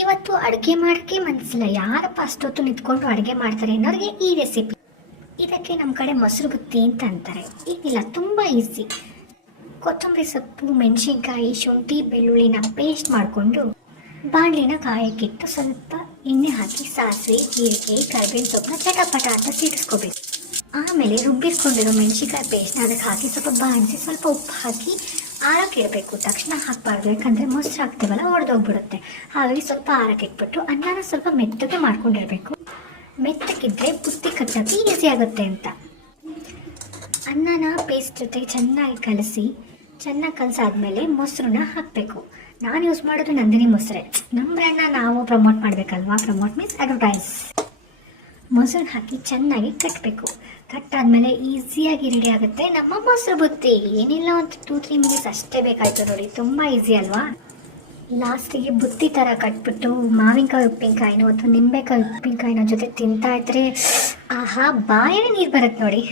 ಇವತ್ತು ಅಡುಗೆ ಮಾಡೋಕ್ಕೆ ಮನಸ್ಸಿಲ್ಲ, ಯಾರಪ್ಪ ಅಷ್ಟೊತ್ತು ನಿಂತ್ಕೊಂಡು ಅಡುಗೆ ಮಾಡ್ತಾರೆ ಅನ್ನೋರಿಗೆ ಈ ರೆಸಿಪಿ. ಇದಕ್ಕೆ ನಮ್ಮ ಕಡೆ ಮೊಸರು ಬುತ್ತಿ ಅಂತ ಅಂತಾರೆ. ಏನಿಲ್ಲ, ತುಂಬ ಈಸಿ. ಕೊತ್ತಂಬರಿ ಸೊಪ್ಪು, ಮೆಣಸಿನ್ಕಾಯಿ, ಶುಂಠಿ, ಬೆಳ್ಳುಳ್ಳಿನ ಪೇಸ್ಟ್ ಮಾಡಿಕೊಂಡು ಬಾಣಲಿನ ಕಾಯಕ್ಕಿಟ್ಟು ಸ್ವಲ್ಪ ಎಣ್ಣೆ ಹಾಕಿ ಸಾಸಿವೆ, ಜೀರಿಗೆ, ಕರಿಬೇವಿನ ಸೊಪ್ಪನ್ನ ಚಟಪಟ ಅಂತ ಸಿಡಿಸ್ಕೋಬೇಕು. ಆಮೇಲೆ ರುಬ್ಬಿಸ್ಕೊಂಡಿರೋ ಮೆಣಸಿನ್ಕಾಯಿ ಪೇಸ್ಟ್ನ ಅದಕ್ಕೆ ಹಾಕಿ ಸ್ವಲ್ಪ ಬಾಡಿಸಿ ಸ್ವಲ್ಪ ಉಪ್ಪು ಹಾಕಿ ಆರಕ್ಕೆ ಇಡಬೇಕು. ತಕ್ಷಣ ಹಾಕಬಾರ್ದು, ಯಾಕಂದರೆ ಮೊಸರು ಹಾಕ್ತೀವಲ್ಲ ಒಡೆದೋಗ್ಬಿಡುತ್ತೆ. ಹಾಗಾಗಿ ಸ್ವಲ್ಪ ಆರಕ್ಕೆ ಇಟ್ಬಿಟ್ಟು ಅನ್ನನ ಸ್ವಲ್ಪ ಮೆತ್ತಗೆ ಮಾಡ್ಕೊಂಡಿರಬೇಕು. ಮೆತ್ತಗಿದ್ರೆ ಬುತ್ತಿ ಕಟ್ಟೋಕ್ಕೆ ಈಸಿ ಆಗುತ್ತೆ ಅಂತ. ಅನ್ನನ ಪೇಸ್ಟ್ ಜೊತೆಗೆ ಚೆನ್ನಾಗಿ ಚೆನ್ನಾಗಿ ಕಲಸಾದ್ಮೇಲೆ ಮೊಸರನ್ನ ಹಾಕಬೇಕು. ನಾನು ಯೂಸ್ ಮಾಡೋದು ನಂದಿನಿ ಮೊಸರೆ. ನಮ್ಮ ಬ್ರ್ಯಾಂಡ್ನ ನಾವು ಪ್ರಮೋಟ್ ಮಾಡಬೇಕಲ್ವಾ, ಪ್ರಮೋಟ್ ಮೀನ್ಸ್ ಅಡ್ವರ್ಟೈಸ್. ಮೊಸರು ಹಾಕಿ ಚೆನ್ನಾಗಿ ಕಟ್ಟಬೇಕು. ಕಟ್ಟಾದ್ಮೇಲೆ ಈಸಿಯಾಗಿ ರೆಡಿ ಆಗುತ್ತೆ ನಮ್ಮ ಮೊಸರು ಬುತ್ತಿ. ಏನಿಲ್ಲ, ಒಂದು 2-3 ಮಿನಿಟ್ಸ್ ಅಷ್ಟೇ ಬೇಕಾಯ್ತು ನೋಡಿ, ತುಂಬ ಈಸಿ ಅಲ್ವಾ. ಲಾಸ್ಟಿಗೆ ಬುತ್ತಿ ಥರ ಕಟ್ಬಿಟ್ಟು ಮಾವಿನಕಾಯಿ ಉಪ್ಪಿನಕಾಯಿನೋ ಅಥವಾ ನಿಂಬೆಕಾಯಿ ಉಪ್ಪಿನಕಾಯಿನೋ ಜೊತೆ ತಿಂತಾ ಇದ್ರೆ ಆಹಾ, ಬಾಯಲ್ಲಿ ನೀರು ಬರುತ್ತೆ ನೋಡಿ.